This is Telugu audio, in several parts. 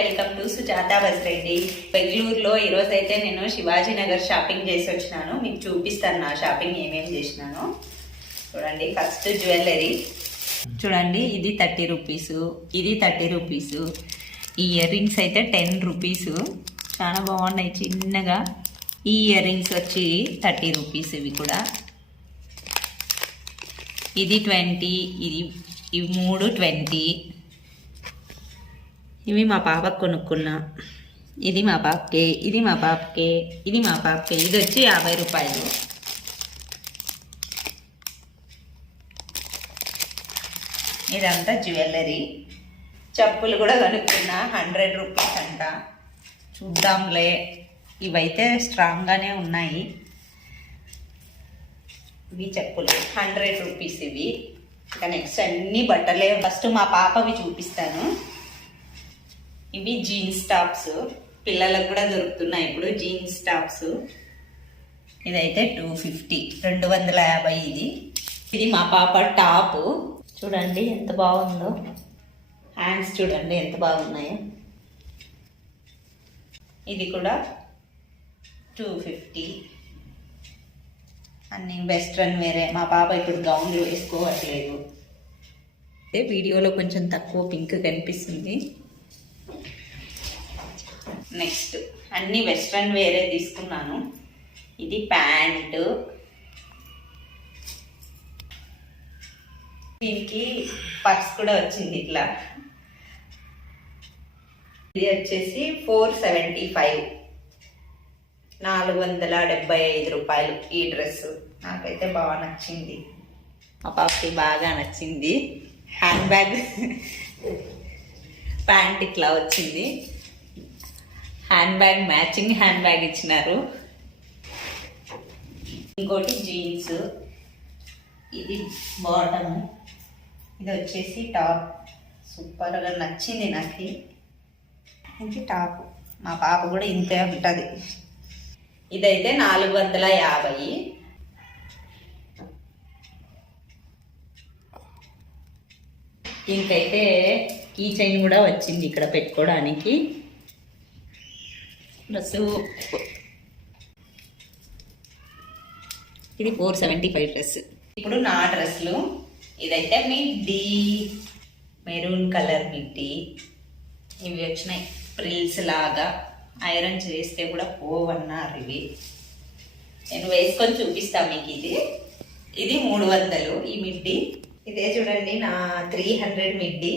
వెల్కమ్ టు సుజాత బస్రెడ్డి బెంగళూరులో ఈరోజు అయితే నేను శివాజీ నగర్ షాపింగ్ చేసి వచ్చినాను. మీకు చూపిస్తాను నా షాపింగ్ ఏమేమి చేసినాను. చూడండి ఫస్ట్ జ్యువెలరీ. చూడండి ఇది థర్టీ రూపీస్ ఇది థర్టీ రూపీస్. ఈ ఇయర్ రింగ్స్ అయితే టెన్ రూపీస్. చాలా బాగున్నాయి చిన్నగా. ఈ ఇయర్ రింగ్స్ వచ్చి థర్టీ రూపీస్ ఇవి కూడా. ఇది ట్వంటీ ఇది ఇవి మూడు ట్వంటీ. ఇవి మా పాపకు కొనుక్కున్నా. ఇది మా పాపకే ఇది మా పాపకే ఇది మా పాపకే. ఇది వచ్చి యాభై రూపాయలు. ఇదంతా జ్యువెలరీ. చెప్పులు కూడా కనుక్కున్నా హండ్రెడ్ రూపీస్ అంట. చూద్దాంలే. ఇవైతే స్ట్రాంగ్గానే ఉన్నాయి. ఇవి చెప్పులు. హండ్రెడ్ రూపీస్ ఇవి. ఇంకా నెక్స్ట్ అన్ని బట్టలే. ఫస్ట్ మా పాపవి చూపిస్తాను. ఇవి జీన్స్ టాప్స్ పిల్లలకు కూడా దొరుకుతున్నాయి ఇప్పుడు జీన్స్ టాప్స్ ఇదైతే టూ ఫిఫ్టీ రెండు వందల యాభై ఇది. ఇది మా పాప టాప్. చూడండి ఎంత బాగుందో. హ్యాండ్స్ చూడండి ఎంత బాగున్నాయో. ఇది కూడా టూ ఫిఫ్టీ. అన్ని వెస్ట్రన్ వేరే. మా పాప ఇప్పుడు గౌన్లు వేసుకోవట్లేదు. అయితే వీడియోలో కొంచెం తక్కువ పింక్ కనిపిస్తుంది. నెక్స్ట్. అన్ని వెస్ట్రన్ వేరే తీసుకున్నాను. ఇది ప్యాంటు. దీనికి పర్స్ కూడా వచ్చింది ఇట్లా. ఇది వచ్చేసి ఫోర్ సెవెంటీ ఫైవ్. నాలుగు వందల డెబ్బై ఐదు రూపాయలు ఈ డ్రెస్ నాకైతే బాగా నచ్చింది. మా పాపకి బాగా నచ్చింది. Hand bag. ప్యాంట్ ఇట్లా వచ్చింది. Hand bag matching hand bag ఇచ్చినారు. ఇంకోటి జీన్స్. ఇది బాటమ్. ఇది వచ్చేసి టాప్. సూపర్గా నచ్చింది నాకు. ఇది టాప్. మా పాప కూడా ఇంతే ఉంటుంది. ఇదైతే నాలుగు వందల యాభై. ఇంకైతే కీ చైన్ కూడా వచ్చింది ఇక్కడ పెట్టుకోవడానికి. డ్రెస్ ఇది ఫోర్ సెవెంటీ ఫైవ్ డ్రెస్ ఇప్పుడు నా డ్రెస్లు ఇదైతే మిడ్డీ మెరూన్ కలర్ మిడ్డీ ఇవి వచ్చినాయి. ప్రిల్స్ లాగా. ఐరన్ చేస్తే కూడా పోవన్నారు ఇవి. నేను వేసుకొని చూపిస్తాను మీకు ఇది. ఇది మూడు వందలు. ఈ మిడ్డీ ఇదే చూడండి నా త్రీ హండ్రెడ్ మిడ్డీ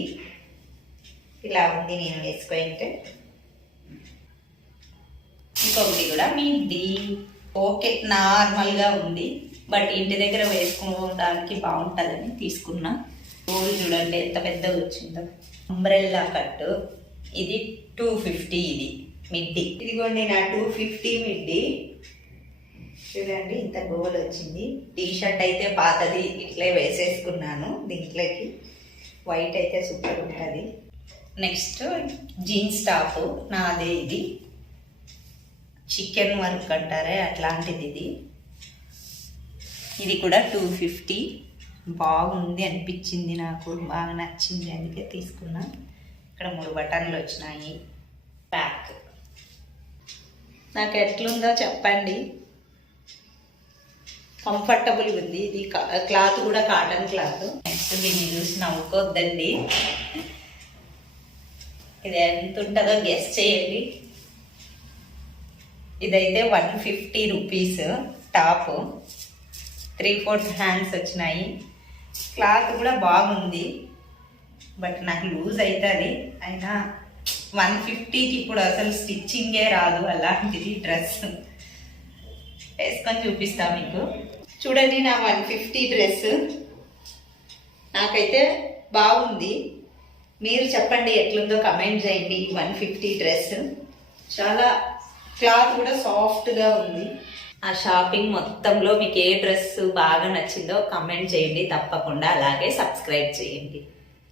ఇలా ఉంది నేను వేసుకుంటే ఇంకొకటి కూడా మీది ఓకే నార్మల్గా ఉంది. బట్ ఇంటి దగ్గర వేసుకోవడానికి బాగుంటుందని తీసుకున్నా. పూలు చూడండి ఎంత పెద్దగా వచ్చిందో. అంబ్రెల్లా కట్టు ఇది టూ ఫిఫ్టీ ఇది మిడ్డీ. ఇదిగోండి నా టూ ఫిఫ్టీ మిడ్డీ. చూడండి ఇంత గోల్ వచ్చింది. టీ షర్ట్ అయితే పాతది ఇట్లే వేసేసుకున్నాను దీంట్లోకి. వైట్ అయితే సూపర్ ఉంటుంది. Next jeans top. నాదే ఇది. చికెన్ వర్క్ అంటారే అట్లాంటిది ఇది. ఇది కూడా టూ ఫిఫ్టీ. బాగుంది అనిపించింది నాకు బాగా నచ్చింది అందుకే తీసుకున్నా. ఇక్కడ మూడు బటన్లు వచ్చినాయి ప్యాక్. నాకు ఎట్లుందో చెప్పండి. కంఫర్టబుల్ ఉంది. ఇది క్లాత్ కూడా కాటన్ క్లాత్. నెక్స్ట్ దీన్ని చూసి నవ్వుకోవద్దండి ఇది ఎంత ఉంటుందో గెస్ట్ చేయండి. ఇదైతే one fifty rupees top three fourth hands వచ్చినాయి. క్లాత్ కూడా బాగుంది. బట్ నాకు లూజ్ అవుతుంది అయినా వన్ ఫిఫ్టీకి ఇప్పుడు అసలు స్టిచ్చింగే రాదు అలాంటిది డ్రెస్ వేసుకొని చూపిస్తా మీకు. చూడండి నా వన్ ఫిఫ్టీ డ్రెస్ నాకైతే బాగుంది. మీరు చెప్పండి ఎట్లుందో కమెంట్ చేయండి వన్ ఫిఫ్టీ డ్రెస్ చాలా క్లాత్ కూడా సాఫ్ట్గా ఉంది. ఆ షాపింగ్ మొత్తంలో మీకు ఏ డ్రెస్ బాగా నచ్చిందో కమెంట్ చేయండి. తప్పకుండా అలాగే సబ్స్క్రైబ్ చేయండి.